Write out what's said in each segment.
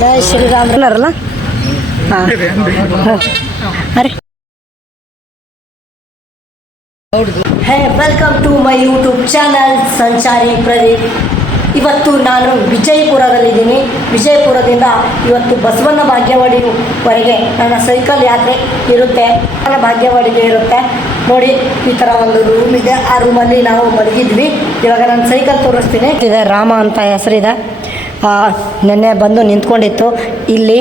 ಜೈ ಶ್ರೀರಾಮ್ರಲ್ಲ. Hey, welcome to my YouTube channel Sanchari Pradeep. ಇವತ್ತು ನಾನು ವಿಜಯಪುರದಲ್ಲಿದ್ದೀನಿ. ವಿಜಯಪುರದಿಂದ ಇವತ್ತು ಬಸವಣ್ಣ ಬಾಗೇವಾಡಿವರೆಗೆ ನನ್ನ ಸೈಕಲ್ ಯಾತ್ರೆ ಇರುತ್ತೆ. ನನ್ನ ಬಾಗೇವಾಡಿಗೆ ಇರುತ್ತೆ ನೋಡಿ. ಈ ಥರ ಒಂದು ರೂಮ್ ಇದೆ. ಆ ರೂಮಲ್ಲಿ ನಾವು ಮಲಗಿದ್ವಿ. ಇವಾಗ ನಾನು ಸೈಕಲ್ ತೋರಿಸ್ತೀನಿ. ಇದೆ ರಾಮ ಅಂತ ಹೆಸರಿದೆ. ನೆನ್ನೆ ಬಂದು ನಿಂತ್ಕೊಂಡಿತ್ತು ಇಲ್ಲಿ.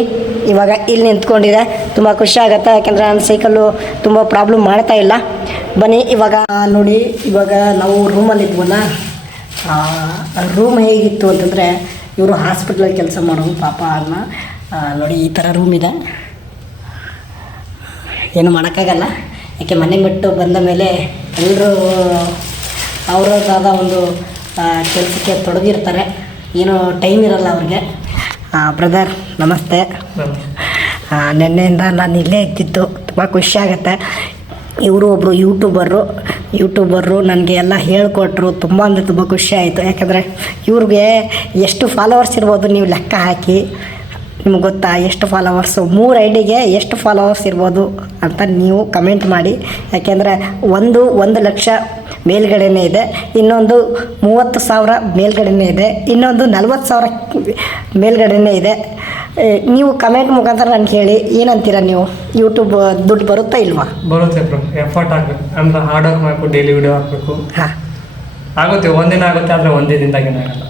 ಇವಾಗ ಇಲ್ಲಿ ನಿಂತ್ಕೊಂಡಿದೆ. ತುಂಬ ಖುಷಿ ಆಗುತ್ತೆ, ಯಾಕೆಂದರೆ ನನ್ನ ಸೈಕಲ್ಲು ತುಂಬ ಪ್ರಾಬ್ಲಮ್ ಮಾಡ್ತಾ ಇಲ್ಲ. ಬನ್ನಿ ಇವಾಗ ನೋಡಿ. ಇವಾಗ ನಾವು ರೂಮಲ್ಲಿದ್ವಲ್ಲ, ರೂಮ್ ಹೇಗಿತ್ತು ಅಂತಂದರೆ, ಇವರು ಹಾಸ್ಪಿಟ್ಲಲ್ಲಿ ಕೆಲಸ ಮಾಡೋದು ಪಾಪ. ಅದನ್ನ ನೋಡಿ, ಈ ಥರ ರೂಮ್ ಇದೆ. ಏನು ಮಾಡೋಕ್ಕಾಗಲ್ಲ, ಯಾಕೆ ಮನೆ ಬಿಟ್ಟು ಬಂದ ಮೇಲೆ ಎಲ್ಲರೂ ಅವರದ್ದಾದ ಒಂದು ಕೆಲಸಕ್ಕೆ ತೊಡಗಿರ್ತಾರೆ. ಏನೋ ಟೈಮ್ ಇರಲ್ಲ ಅವ್ರಿಗೆ. ಬ್ರದರ್ ನಮಸ್ತೆ. ನಿನ್ನೆಯಿಂದ ನಾನು ಇಲ್ಲೇ ಇದ್ದಿತ್ತು. ತುಂಬ ಖುಷಿ ಆಗುತ್ತೆ. ಇವರು ಒಬ್ಬರು ಯೂಟ್ಯೂಬರು ನನಗೆ ಎಲ್ಲ ಹೇಳಿಕೊಟ್ರು. ತುಂಬ ಅಂದರೆ ತುಂಬ ಖುಷಿ ಆಯಿತು. ಯಾಕಂದರೆ ಇವ್ರಿಗೆ ಎಷ್ಟು ಫಾಲೋವರ್ಸ್ ಇರ್ಬೋದು ನೀವು ಲೆಕ್ಕ ಹಾಕಿ. ನಿಮ್ಗೆ ಗೊತ್ತಾ ಎಷ್ಟು ಫಾಲೋವರ್ಸು? 3 ಐಡಿಗೆ ಎಷ್ಟು ಫಾಲೋವರ್ಸ್ ಇರ್ಬೋದು ಅಂತ ನೀವು ಕಮೆಂಟ್ ಮಾಡಿ. ಯಾಕೆಂದರೆ 1 ಲಕ್ಷ ಮೇಲ್ಗಡೆನೇ ಇದೆ, ಇನ್ನೊಂದು 30,000 ಮೇಲ್ಗಡೆನೇ ಇದೆ, ಇನ್ನೊಂದು 40,000 ಮೇಲ್ಗಡೆನೇ ಇದೆ. ನೀವು ಕಮೆಂಟ್ ಮುಖಾಂತರ ನನಗೆ ಹೇಳಿ, ಏನಂತೀರ ನೀವು? ಯೂಟ್ಯೂಬ್ ದುಡ್ಡು ಬರುತ್ತಾ ಇಲ್ವಾ? ಬರುತ್ತೆ ಬ್ರೋ. ಎಫರ್ಟ್ ಹಾಕಬೇಕು ಅಂದ್ರೆ ಹಾರ್ಡ್ ವರ್ಕ್ ಮಾಡಬೇಕು, ಡೈಲಿ ವಿಡಿಯೋ ಹಾಕಬೇಕು. ಹಾಂ, ಆಗುತ್ತೆ. ಒಂದಿನ ಆಗುತ್ತೆ, ಆದರೆ ಒಂದಿನದಾಗೇನಾಗಲ್ಲ.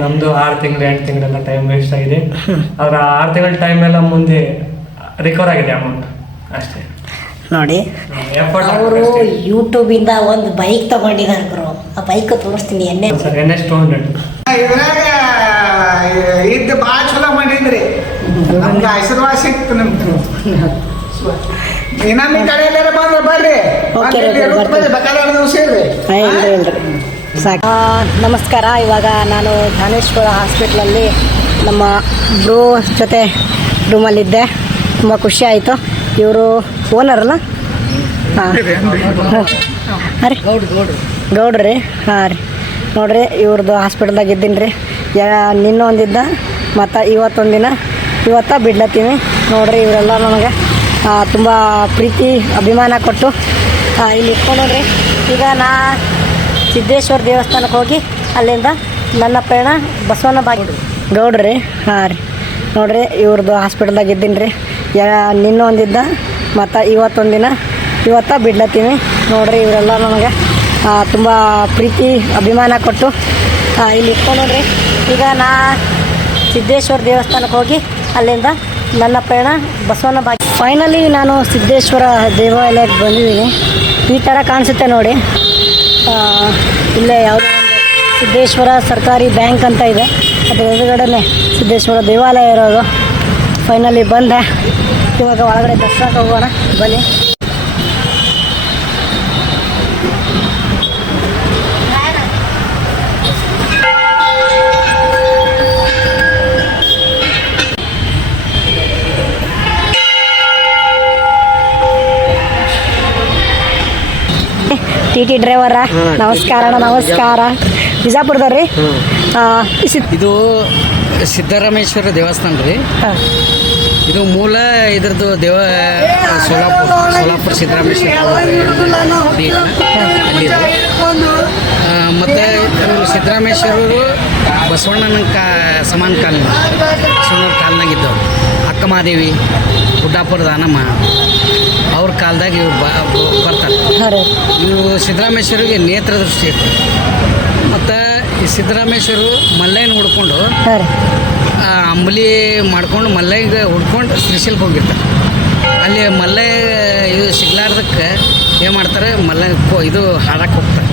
ನಮ್ದು 6 ತಿಂಗಳು 8 ತಿಂಗಳೆಲ್ಲ ಟೈಮ್ ವೇಸ್ಟ್ ಆಗಿದೆ. ಆದ್ರೆ 6 ತಿಂಗಳ ಟೈಮ್ ಎಲ್ಲ ಮುಂದೆ ರಿಕವರ್ ಆಗಿದೆ ಅಮೌಂಟ್ ಅಷ್ಟೇ. ನೋಡಿ, ಅವರು ಯೂಟ್ಯೂಬಿಂದ ಒಂದು ಬೈಕ್ ತಗೊಂಡಿದ್ದಾರೆ ಗುರು. ಆ ಬೈಕ್ ತೋರಿಸ್ತೀನಿ. NS 200 ಇದ್ರಾಗ ಇದ್ದು ಭಾಳ ಚಲೋ ಮಾಡಿದ್ರಿ. ನಮ್ಗೆ ಆಶೀರ್ವಾದ ಸಿಕ್ತು. ನಮ್ದು ಇನ್ನೊಮ್ಮೆ ಕಡೆ ಎಲ್ಲಾರ ಬಂದ್ರೆ ಬರ್ರಿ. ಬೇಕಾದ್ರೆ ದಿವಸ ಇರ್ರಿ. ಸಾಕು. ನಮಸ್ಕಾರ. ಇವಾಗ ನಾನು ಧಾನೇಶ್ವರ ಹಾಸ್ಪಿಟ್ಲಲ್ಲಿ ನಮ್ಮ ಬ್ರೋ ಜೊತೆ ರೂಮಲ್ಲಿದ್ದೆ. ತುಂಬ ಖುಷಿ ಆಯಿತು. ಇವರು ಓನರಲ್ಲ? ಹಾಂ, ರೀ ಗೌಡ್ರಿ. ಹಾಂ ರೀ. ನೋಡಿರಿ, ಇವ್ರದ್ದು ಹಾಸ್ಪಿಟಲ್ದಾಗ ಇದ್ದೀನಿ ರೀ. ನಿನ್ನೊಂದಿದ್ದ ಮತ್ತು ಇವತ್ತೊಂದಿನ ಬಿಡ್ಲತ್ತೀನಿ. ನೋಡಿರಿ, ಇವರೆಲ್ಲ ನನಗೆ ತುಂಬ ಪ್ರೀತಿ ಅಭಿಮಾನ ಕೊಟ್ಟು ಇಲ್ಲಿ ಇಟ್ಕೊಂಡ್ರಿ. ಈಗ ನಾ ಸಿದ್ದೇಶ್ವರ ದೇವಸ್ಥಾನಕ್ಕೆ ಹೋಗಿ ಅಲ್ಲಿಂದ ನನ್ನ ಪ್ರಯಾಣ ಬಸವಣ್ಣ ಗೌಡ್ರಿ. ಹಾಂ ರೀ. ನೋಡಿರಿ, ಇವ್ರದ್ದು ಹಾಸ್ಪಿಟಲ್ದಾಗ ಇದ್ದೀನಿ ರೀ. ನಿನ್ನೊಂದಿದ್ದ ಮತ್ತು ಇವತ್ತೊಂದಿನ ಬಿಡ್ಲತ್ತೀನಿ. ನೋಡಿರಿ, ಇವರೆಲ್ಲ ನನಗೆ ತುಂಬ ಪ್ರೀತಿ ಅಭಿಮಾನ ಕೊಟ್ಟು ಇಲ್ಲಿ ಇಟ್ಕೊಂಡ್ರಿ. ಈಗ ನಾ ಸಿದ್ದೇಶ್ವರ ದೇವಸ್ಥಾನಕ್ಕೆ ಹೋಗಿ ಅಲ್ಲಿಂದ ನನ್ನ ಪ್ರಯಾಣ ಬಸವಣ್ಣ ಫೈನಲಿ ನಾನು ಸಿದ್ದೇಶ್ವರ ದೇವಾಲಯಕ್ಕೆ ಬಂದಿದ್ದೀನಿ. ಈ ಥರ ಕಾಣಿಸುತ್ತೆ ನೋಡಿ. ಇಲ್ಲೇ ಯಾವುದೋ ಒಂದು ಸಿದ್ದೇಶ್ವರ ಸರ್ಕಾರಿ ಬ್ಯಾಂಕ್ ಅಂತ ಇದೆ, ಅದರ ಎದುರುಗಡೆ ಸಿದ್ದೇಶ್ವರ ದೇವಾಲಯ ಇರೋದು. ಫೈನಲಿ ಬಂದೆ. ಇವಾಗ ಒಳಗಡೆ ದರ್ಶನಕ್ಕೆ ಹೋಗೋಣ ಬನ್ನಿ. TT ಡ್ರೈವರ ನಮಸ್ಕಾರ. ನಮಸ್ಕಾರ. ಬಿಜಾಪುರದವ್ರಿ. ಇದು ಸಿದ್ದರಾಮೇಶ್ವರ ದೇವಸ್ಥಾನ ರೀ. ಇದು ಮೂಲ ಇದ್ರದ್ದು ಸೋಲಾಪುರ ಸಿದ್ದರಾಮೇಶ್ವರ ಮತ್ತು ಸಿದ್ದರಾಮೇಶ್ವರರು ಬಸವಣ್ಣನ ಸಮಾನ ಬಸವಣ್ಣನ ಕಾಲನಾಗಿದ್ದವು. ಅಕ್ಕ ಮಹಾದೇವಿ ಗುಡ್ಡಾಪುರದ ಅನಮ್ಮ ಅವ್ರ ಕಾಲದಾಗ ಇವ್ರು ಬರ್ತಾರೆ. ಇವು ಸಿದ್ದರಾಮೇಶ್ವರಿಗೆ ನೇತ್ರ ದೃಷ್ಟಿ ಇತ್ತು. ಮತ್ತು ಈ ಸಿದ್ದರಾಮೇಶ್ವರು ಮಲ್ಲಯ್ಯನ ಹುಡ್ಕೊಂಡು ಅಂಬಲಿ ಮಾಡ್ಕೊಂಡು ಮಲ್ಲಯ್ಯಗೆ ಹುಡ್ಕೊಂಡು ಶ್ರೀಶೈಲಕ್ಕೆ ಹೋಗಿರ್ತಾರೆ. ಅಲ್ಲಿ ಮಲ್ಲಯ್ಯ ಇದು ಸಿಗ್ಲಾರ್ದಕ್ಕೆ ಏನು ಮಾಡ್ತಾರೆ, ಮಲ್ಲಯ್ಯ ಇದು ಹಾರಕ್ಕೆ ಹೋಗ್ತಾರೆ.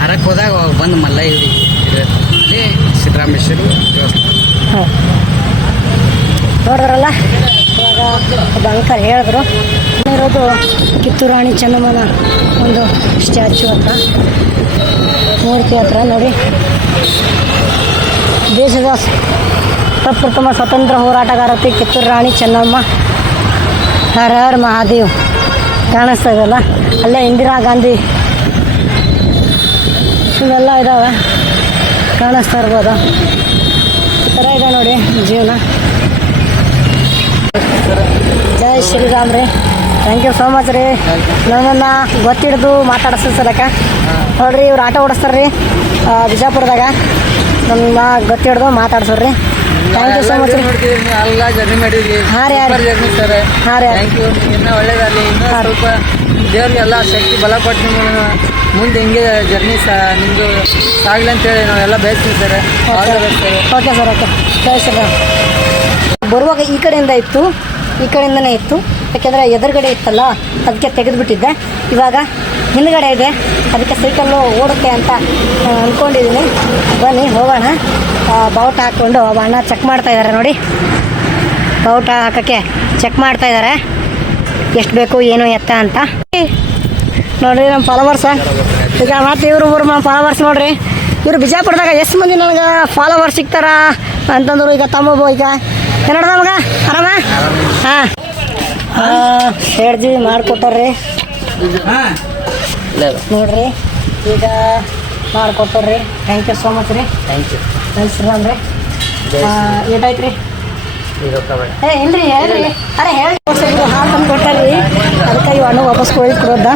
ಹಾರಕ್ಕೆ ಹೋದಾಗ ಅವಾಗ ಬಂದು ಮಲ್ಲಯ್ಯ ಅಲ್ಲಿ ಸಿದ್ದರಾಮೇಶ್ವರ ದೇವಸ್ಥಾನ ನೋಡಿದ್ರಲ್ಲ. ಇವಾಗ ಒಬ್ಬ ಅಂಕಲ್ ಹೇಳಿದ್ರು, ಇರೋದು ಕಿತ್ತೂರು ರಾಣಿ ಚೆನ್ನಮ್ಮನ ಒಂದು ಸ್ಟ್ಯಾಚ್ಯೂ ಹತ್ರ, ಮೂರ್ತಿ ಹತ್ರ. ನೋಡಿ, ದೇಶದ ಪ್ರಪ್ರಥಮ ಸ್ವತಂತ್ರ ಹೋರಾಟಗಾರತಿ ಕಿತ್ತೂರು ರಾಣಿ ಚೆನ್ನಮ್ಮ. ಹರ ಹರ್ ಮಹಾದೇವ್ ಕಾಣಿಸ್ತಾ ಇದೆಯಲ್ಲ, ಅಲ್ಲೇ ಇಂದಿರಾ ಗಾಂಧಿ ಇವೆಲ್ಲ ಇದ್ದಾವೆ. ಕಾಣಿಸ್ತಾ ಇರ್ಬೋದು. ಈ ಥರ ಇದೆ ನೋಡಿ ಜೀವನ. ಜೈ ಶ್ರೀರಾಮ್ ರೀ. ಥ್ಯಾಂಕ್ ಯು ಸೋ ಮಚ್ ರೀ, ನನ್ನನ್ನು ಗೊತ್ತಿಡ್ದು ಮಾತಾಡಿಸೋ ಸಲಕ. ನೋಡ್ರಿ ಇವ್ರು ಆಟೋ ಓಡಿಸ್ತಾರೆ ರೀ ಬಿಜಾಪುರದಾಗ, ನಮ್ಮ ಗೊತ್ತಿಡ್ದು ಮಾತಾಡ್ಸೋರಿ. ಥ್ಯಾಂಕ್ ಯು ಸೋ ಮಚ್ ರೀ. ಎಲ್ಲ ಜರ್ನಿ ಮಾಡಿದ್ವಿ. ಹಾಂ ರೀ ಜರ್ನಿ ಸರ್. ಹಾಂ ರೀ ಥ್ಯಾಂಕ್ ಯು. ಇನ್ನೂ ಒಳ್ಳೇದಾಗಲಿ, ಇನ್ನೂ ಸ್ವಲ್ಪ ದೇವ್ರಿಗೆಲ್ಲ ಶಕ್ತಿ ಬಲ ಕೊಟ್ಟು ನೀವು ಮುಂದೆ ಹಿಂಗೆ ಜರ್ನಿ ನಿಮ್ಮದು ಸಾಗಲಿ ಅಂತೇಳಿ ನಾವೆಲ್ಲ ಬಯಸ್ತೀವಿ sir. All the best sir. Okay sir, okay. ಜೈ ಶ್ರೀರಾಮ್. ಬರುವಾಗ ಈ ಕಡೆಯಿಂದ ಇತ್ತು, ಈ ಕಡೆಯಿಂದನೇ ಇತ್ತು, ಯಾಕೆಂದರೆ ಎದುರುಗಡೆ ಇತ್ತಲ್ಲ ಅದಕ್ಕೆ ತೆಗೆದುಬಿಟ್ಟಿದ್ದೆ. ಇವಾಗ ಹಿಂದುಗಡೆ ಇದೆ, ಅದಕ್ಕೆ ಸೈಕಲ್ಲು ಓಡುತ್ತೆ ಅಂತ ಅಂದ್ಕೊಂಡಿದ್ದೀನಿ. ಬನ್ನಿ ಹೋಗೋಣ. ಬಾವುಟ ಹಾಕ್ಕೊಂಡು ಅಣ್ಣ ಚೆಕ್ ಮಾಡ್ತಾಯಿದ್ದಾರೆ ನೋಡಿ, ಬಾವುಟ ಹಾಕೋಕ್ಕೆ ಚೆಕ್ ಮಾಡ್ತಾಯಿದ್ದಾರೆ ಎಷ್ಟು ಬೇಕು ಏನು ಎತ್ತ ಅಂತ. ನೋಡಿರಿ ನಮ್ಮ ಫಾಲೋವರ್ಸ. ಈಗ ಮತ್ತು ಇವರು ನಮ್ಮ ಫಾಲೋವರ್ಸ್ ನೋಡಿರಿ. ಇವರು ಬಿಜಾಪುರದಾಗ ಎಷ್ಟು ಮಂದಿ ನನಗೆ ಫಾಲೋವರ್ಸ್ ಸಿಗ್ತಾರ ಅಂತಂದ್ರು. ಈಗ ತಮ್ಮ ಈಗ ಏನೋಡ ಮಗ ಆರಾಮ? ಹಾಂ ಶೇಡ್ಜಿ ಮಾಡಿಕೊಟ್ಟಾರ್ರಿ ನೋಡ್ರಿ, ಈಗ ಮಾಡಿಕೊಟ್ಟಾರ್ರಿ. ಥ್ಯಾಂಕ್ ಯು ಸೋ ಮಚ್ ರೀ. Thank you. ಜೈ ಶ್ರೀರಾಮ್ ರೀ. ಏಟಾಯ್ತು ರೀ? ಇಲ್ರಿ ಹೇಳ್ರಿ. ಅರೆ ಹೇಳಿ ಹಾಲು ತಂದು ಕೊಟ್ಟಾರ್ರಿ, ಅದಕ್ಕೆ ಇವು ಹಣ್ಣು ವಾಪಸ್ ಹೋಗಿ ಕೊಡೋದ.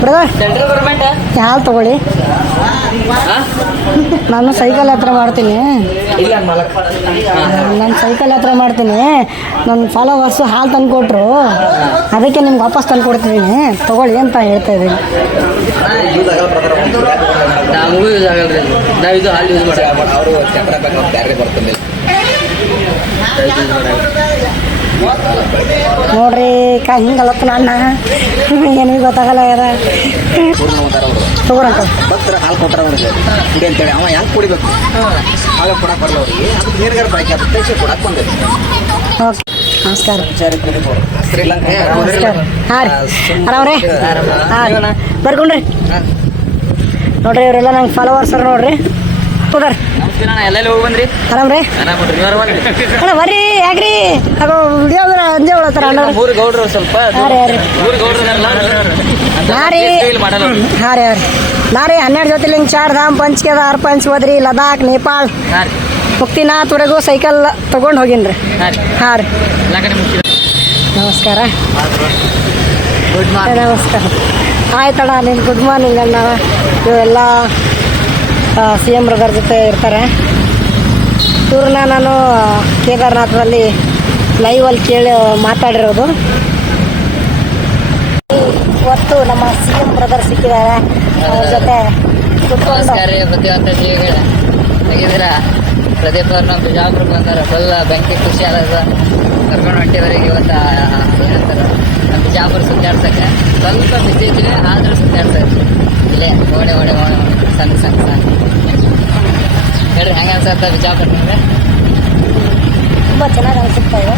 ಬ್ರದರ್ ಸೆಂಟ್ರಲ್ ಗೌರ್ಮೆಂಟ್ ಹಾಲು ತೊಗೊಳ್ಳಿ. ನಾನು ಸೈಕಲ್ ಯಾತ್ರೆ ಮಾಡ್ತೀನಿ. ಇಲ್ಲ ಮಲಕ್ ನಾನು ಸೈಕಲ್ ಯಾತ್ರೆ ಮಾಡ್ತೀನಿ. ನನ್ನ ಫಾಲೋವರ್ಸು ಹಾಲು ತಂದು ಕೊಟ್ಟರು, ಅದಕ್ಕೆ ನಿಮ್ಗೆ ವಾಪಸ್ ತಂದು ಕೊಡ್ತಿದ್ದೀನಿ, ತೊಗೊಳ್ಳಿ ಅಂತ ಹೇಳ್ತಾ ಇದ್ದೀನಿ. ನಮಗೂ ಯೂಸ್ ಆಗಲ್ರಿ, ನಾವು ಇದು ಹಾಲು ಯೂಸ್ ಮಾಡಿ ಅವರು ಚಕ್ರ ಬ್ಯಾರೆ ಬರ್ತಿಲ್ಲ. ನೋಡ್ರಿ ಹಿಂಗಲ್ಲತ್ತ ಅಣ್ಣ ಏನಿಗೆ ಗೊತ್ತಾಗಲ್ಲ ಯಾರ ತಗೋರಂತ ಭಕ್ತರ ಹಾಲು ಕೊಟ್ಟಾರ ಅವ್ರಿಗೆ ಕುಡಿ ಅಂತೇಳಿ ಅವ ಹೆಂಗೆ ಕುಡಿಬೇಕು ಹಾಲು ಕೊಡಕ್ಕೆ ಬರಲ್ಲ ಅವ್ರಿಗೆ. ಅದಕ್ಕೆ ನೀರ್ಗಾರ ಬಾಕಿ ಅದು ಟೆನ್ಷನ್ ಕೊಡಕ್ಕೆ ಬಂದಿದೆ. ಓಕೆ ನಮಸ್ಕಾರ. ಶ್ರೀಲಂಕಾ ನಮಸ್ಕಾರ. ಹಾಂ ರೀ ಆರಾಮ್ರಿ? ಹಾಂ ಬರ್ಕೊಂಡ್ರಿ. ನೋಡ್ರಿ ಇವರೆಲ್ಲ ನಂಗೆ ಫಾಲೋವರ್ಸರ್ ನೋಡ್ರಿ. ಹೌದಾರ ಎಲ್ಲೆಲ್ಲಿ ಹೋಗಿ ಬಂದ್ರಿ? ಆರಾಮ್ ರೀ? ಅಣ್ಣ ಬರ್ರಿ. ಯಾಕ್ರಿ ಅದು ವಿಡಿಯೋ ಅಂದ್ರೆ ಅಂಜೆ ಒಳತ್ತಾರ ಅಣ್ಣ. ಮೂರು ಗೌಡ್ರು ಸ್ವಲ್ಪ ಹಾಂ ರೀ ಹಾಂ ರೀ ಮೂರು ಗೌಡ್ರು ಹಾಂ ರೀ ಮಾಡಲ್ಲ. ಹಾಂ ರೀ ನಾ ರೀ 12 ಜ್ಯೋತಿರ್ಲಿಂಗ, ಚಾರ್ಧಾಮ್, ಪಂಚಕೇದಾರ್, ಪಂಚವದ್ರಿ, ಲದಾಖ್, ನೇಪಾಳ, ಮುಕ್ತಿನಾಥ್ವರೆಗೂ ಸೈಕಲ್ ತೊಗೊಂಡು ಹೋಗಿನಿ ರೀ. ಹಾಂ ರೀ ನಮಸ್ಕಾರ. Good morning. ನಮಸ್ಕಾರ. ಆಯ್ತಣ್ಣ ನೀನು ಗುಡ್ ಮಾರ್ನಿಂಗ್ ಅಣ್ಣ. ಇವೆಲ್ಲ CM ಬ್ರದರ್ ಜೊತೆ ಇರ್ತಾರೆ. ಇವ್ರನ್ನ ನಾನು ಕೇದಾರ್ನಾಥದಲ್ಲಿ ಲೈವಲ್ಲಿ ಕೇಳಿ ಮಾತಾಡಿರೋದು. ಇವತ್ತು ನಮ್ಮ CM ಬ್ರದರ್ ಸಿಕ್ಕಿದ್ದಾರೆ, ಅವ್ರ ಜೊತೆ ನಮಸ್ಕಾರ ರೀ ಬುದ್ಧಿವಂತ ಜೀವಿಗಳ. ಹೇಗಿದ್ದೀರಾ? ಪ್ರದೀಪ್ ಅವ್ರು ನಮ್ಮ ಬಿಜಾಪುರಕ್ಕೆ ಬಂದಾರ. ಫುಲ್ ಬೆಂಕಿ ಖುಷಿ ಆದ ಕರ್ಕೊಂಡು ಹೊಂಟಿವರಿಗೆ. ಇವತ್ತು ಏನಂತಾರೆ ನಮ್ಮ ಬಿಜಾಪುರ ಸುತ್ತಾಡ್ಸಕ್ಕೆ ಸ್ವಲ್ಪ ಬಿಸಿ ಇದ್ವಿ, ಆದರೂ ಸುತ್ತಾಡ್ತಾ ಇದ್ವಿ. ಇಲ್ಲೇ ಓಡೆ ಓಡೆ ಓಡೆ ಸಣ್ಣ ಸಣ್ಣ ಸಣ್ಣ ಹೇಳ್ರಿ ಹೆಂಗೆ ಅನ್ಸತ್ತ ಬಿಜಾಪುರ ನಿಮಗೆ? ತುಂಬ ಚೆನ್ನಾಗಿ ಅನಿಸುತ್ತಾ ಇದೆ.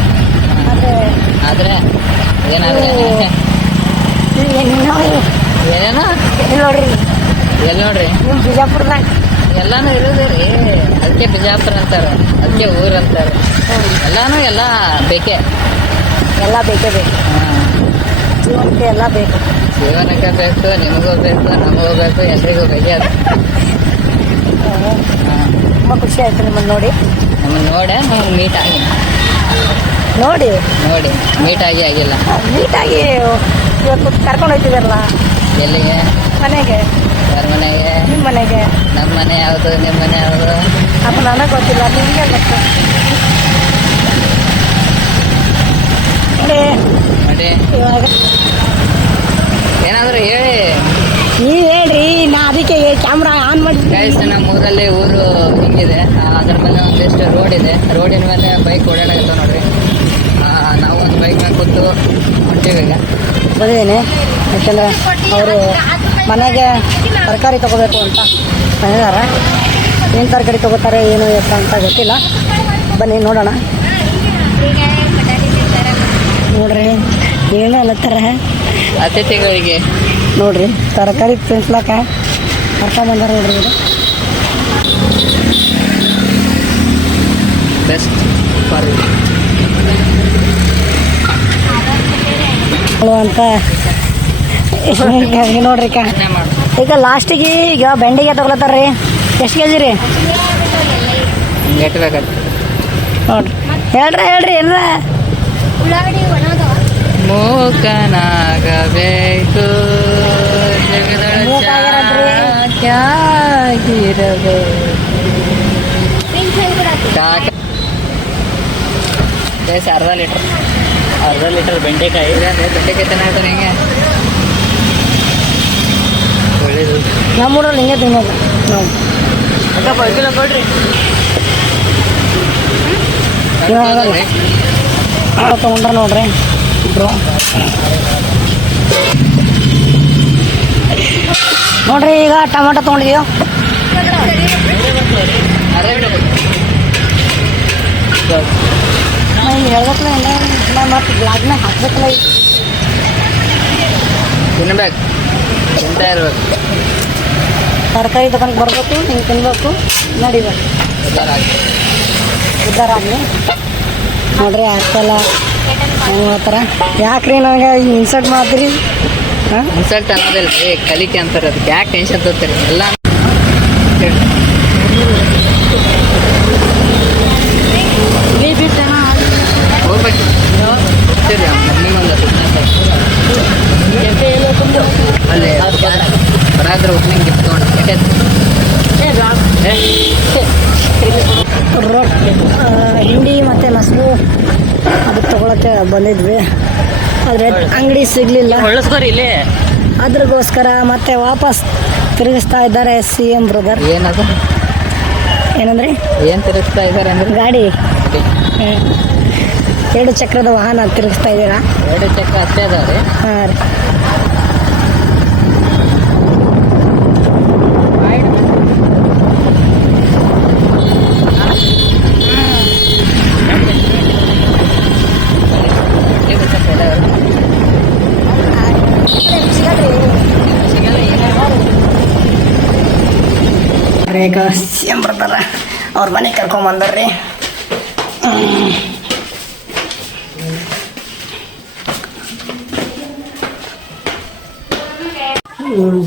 ಆದರೆ ಏನಾದ್ರೆ ಏನೇನೋ ನೋಡ್ರಿ ಎಲ್ಲಿ ನೋಡ್ರಿ ನಿಮ್ಮ ಬಿಜಾಪುರದಾಗ ಎಲ್ಲಾನು ಇರೋದೇ ರೀ. ಅದಕ್ಕೆ ಬಿಜಾಪುರ ಅಂತಾರೆ, ಅದಕ್ಕೆ ಊರು ಅಂತಾರೆ. ಎಲ್ಲಾನು ಎಲ್ಲ ಬೇಕೇ, ಎಲ್ಲ ಬೇಕೇ ಬೇಕು. ಜೀವನಕ್ಕೆ ಎಲ್ಲ ಬೇಕು. ಜೀವನಕ್ಕೆ ಬೇಕು, ನಿಮಗೂ ಬೇಕು, ನಮಗೂ ಬೇಕು, ಎಲ್ರಿಗೂ ಬೇಕೇ ಅದು. ತುಂಬ ಖುಷಿ ಆಯಿತು ನಿಮ್ಮನ್ನು ನೋಡಿ. ನಮ್ಮನ್ನು ನೋಡೆ ನೀವು ಮೀಟ್ ಆಗಿ ನೋಡಿ ಮೀಟ್ ಆಗಿಲ್ಲ. ನೀಟಾಗಿ ಇವತ್ತು ಕರ್ಕೊಂಡು ಹೋಗ್ತಿದಾರಲ್ಲ ಎಲ್ಲಿಗೆ? ಮನೆಗೆ. ಯಾರ ಮನೆಗೆ? ನಿಮ್ಮ ಮನೆಗೆ. ನಮ್ಮ ಮನೆ ಯಾವುದು, ನಿಮ್ಮ ಮನೆ ಯಾವುದು? ಅದು ನನಗೆ ಗೊತ್ತಿಲ್ಲ, ನಿಮಗೆ ಗೊತ್ತು. ನೋಡಿ ಇವಾಗ ಏನಾದರೂ ಹೇಳಿ. ನೀವು ಹೇಳ್ರಿ, ನಾ ಅದಕ್ಕೆ ಕ್ಯಾಮ್ರಾ ಆನ್ ಮಾಡಿ. ಗೈಸ್ ನಮ್ಮ ಊರಲ್ಲಿ ಊರು ಹಿಂಗಿದೆ. ಅದ್ರ ಮೇಲೆ ಒಂದಿಷ್ಟು ರೋಡ್ ಇದೆ. ರೋಡಿನ ಮೇಲೆ ಬೈಕ್ ಓಡಾಡಕತ್ತಾವ ನೋಡ್ರಿ. ನಾವು ಒಂದು ಬೈಕ್ ಮೇಲೆ ಕೂತು ಹೊಂಟೀವಿ ಈಗ. ಬಂದಿದ್ದೀನಿ, ಯಾಕೆಂದರೆ ಅವರು ಮನೆಗೆ ತರಕಾರಿ ತೊಗೋಬೇಕು ಅಂತ ಬಂದಿದ್ದಾರೆ. ಏನು ತರಕಾರಿ ತೊಗೋತಾರೆ ಏನು ಎತ್ತ ಅಂತ ಗೊತ್ತಿಲ್ಲ. ಬನ್ನಿ ನೋಡೋಣ. ನೋಡ್ರಿ ಏನು ಅಲ್ಲತ್ತಾರೆ ಅತಿಥಿಗಳಿಗೆ ನೋಡ್ರಿ ತರಕಾರಿ ತಿನ್ಸ್ಲಾಕ ಕರ್ಕೊಂಡ್ ಬಂದಾರ ನೋಡ್ರಿ. ಇದು ಬೆಸ್ಟ್ ಫಾರ್ ಅಂತ ನೋಡ್ರಿ ಈಗ ಲಾಸ್ಟಿಗೆ ಈಗ ಬೆಂಡಿಗೆ ತೊಗೊಳತ್ತಾರ ರೀ. ಎಷ್ಟು ಕೆ ಜಿ ರೀ ಎಟ್ಬೇಕಾಗ್ತದೆ ನೋಡ್ರಿ ಹೇಳ್ರಿ ಏನ್ರ ಮೂಕನಾಗಬೇಕು ಅರ್ಧ ಲೀಟರ್ ಬೆಂಡೆಕಾಯಿ ಬೆಂಡೆಕಾಯಿ ಚೆನ್ನಾಗಿರ್ತಾನೆ ಹೆಂಗೆ ಒಳ್ಳೇದು ನಮ್ಮೂರಲ್ಲಿ ಹಿಂಗೆ ತಿನ್ನೋದು ನಾವು ಕೊಡ್ರಿ ತೊಗೊಂಡ್ರೆ ನೋಡ್ರಿ ಇಬ್ರು ನೋಡ್ರಿ ಈಗ ಟೊಮೆಟೊ ತೊಗೊಂಡಿದ್ದೀವಿ ಹೇಳ್ಬೇಕಲ್ಲ ಎಲ್ಲ ಮತ್ತು ಬ್ಲಾಗ್ನಾಗ ಹಾಕ್ಬೇಕಲ್ಲ ಈಗ ತಿನ್ಬೇಕು ತಿಂತಾ ಇರ್ಬೇಕು ತರಕಾರಿ ತಗೊಂಡು ಬರ್ಬೇಕು ಹಿಂಗೆ ತಿನ್ಬೇಕು ನಡಿಬೇಕು ಉದ್ದಾರ ಆಗಲಿ ನೋಡ್ರಿ ಆಗ್ತಲ್ಲ ಹೆಂಗೆ ಹೇಳ್ತಾರ ಯಾಕ್ರಿ ನನಗೆ ಇನ್ಸಲ್ಟ್ ಮಾಡ್ತೀರಿ ಹಾಂ ಇನ್ಸಲ್ಟ್ ಅನ್ನೋದಿಲ್ಲ ರೀ ಕಲಿಕೆ ಅಂತಾರೆ ಅದಕ್ಕೆ ಯಾಕೆ ಟೆನ್ಷನ್ ತಗೋತೀರಿ ಎಲ್ಲ ಹೋಗ್ಬೇಕು ಹೋಗ್ತೀರಿ ಮಮ್ಮಿ ಒಂದು ಅಲ್ಲಿ ಬರಾದ್ರೆ ಓಪನಿಂಗ್ ಗಿಫ್ಟ್ ತೊಗೊಂಡು ಹಿಂಡಿ ಮತ್ತು ಮೊಸರು ಅದಕ್ಕೆ ತೊಗೊಳಕ್ಕೆ ಬಂದಿದ್ವಿ ಆದರೆ ಅಂಗಡಿ ಸಿಗಲಿಲ್ಲ ಒಳ್ಳೆಸ್ಕೋರಿ ಇಲ್ಲಿ ಅದ್ರಗೋಸ್ಕರ ಮತ್ತೆ ವಾಪಸ್ ತಿರುಗಿಸ್ತಾ ಇದ್ದಾರೆ CM ಬ್ರದರ್. ಏನದು ಏನಂದ್ರೆ ಏನು ತಿರುಗಿಸ್ತಾ ಇದ್ದಾರೆ ಅಂದ್ರೆ ಗಾಡಿ 2 ಚಕ್ರದ ವಾಹನ ತಿರುಗಿಸ್ತಾ ಇದ್ದೀರಾ? 2 ಚಕ್ರ ಅಷ್ಟೇ ಅದಾವೆ ಹಾಂ ರೀ. ಈಗ CM ಬರ್ತಾರ ಅವ್ರ ಮನೆಗೆ ಕರ್ಕೊಂಬಂದಾರ್ರಿ.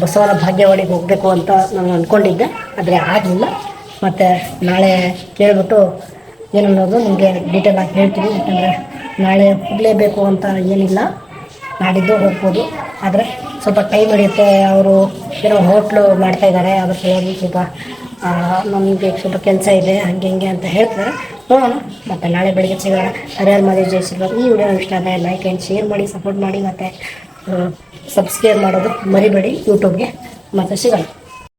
ಬಸವನ ಭಾಗ್ಯವಾಡಿಗೆ ಹೋಗಬೇಕು ಅಂತ ನಾನು ಅಂದ್ಕೊಂಡಿದ್ದೆ, ಆದರೆ ಆಗಲಿಲ್ಲ. ಮತ್ತು ನಾಳೆ ಕೇಳಿಬಿಟ್ಟು ಏನನ್ನೋದು ನಿಮಗೆ ಡೀಟೇಲಾಗಿ ಹೇಳ್ತೀನಿ. ಯಾಕಂದರೆ ನಾಳೆ ಹೋಗಲೇಬೇಕು ಅಂತ ಏನಿಲ್ಲ, ನಾಡಿದ್ದು ಹೋಗ್ಬೋದು. ಆದರೆ ಸ್ವಲ್ಪ ಟೈಮ್ ಹಿಡಿಯುತ್ತೆ. ಅವರು ಏನೋ ಹೋಟ್ಲು ಮಾಡ್ತಾಯಿದ್ದಾರೆ, ಅದ್ರ ಸಲುವಾಗಿ ಸ್ವಲ್ಪ ನಮಗೆ ಸ್ವಲ್ಪ ಕೆಲಸ ಇದೆ ಹಾಗೆ ಹಿಂಗೆ ಅಂತ ಹೇಳ್ತಾರೆ. ನೋಡೋಣ, ಮತ್ತು ನಾಳೆ ಬೆಳಗ್ಗೆ ಸಿಗೋಣ. ಹರಿಹರ ಮಹದೇವ್ ಜೈ ಶ್ರೀರಾಮ್. ಈ ವಿಡಿಯೋ ಇಷ್ಟ ಆದರೆ ಲೈಕ್ ಆ್ಯಂಡ್ ಶೇರ್ ಮಾಡಿ, ಸಪೋರ್ಟ್ ಮಾಡಿ, ಮತ್ತು ಸಬ್ಸ್ಕ್ರೈಬ್ ಮಾಡೋದು ಮರಿಬೇಡಿ ಯೂಟ್ಯೂಬ್ಗೆ. ಮತ್ತು ಸಿಗೋಣ.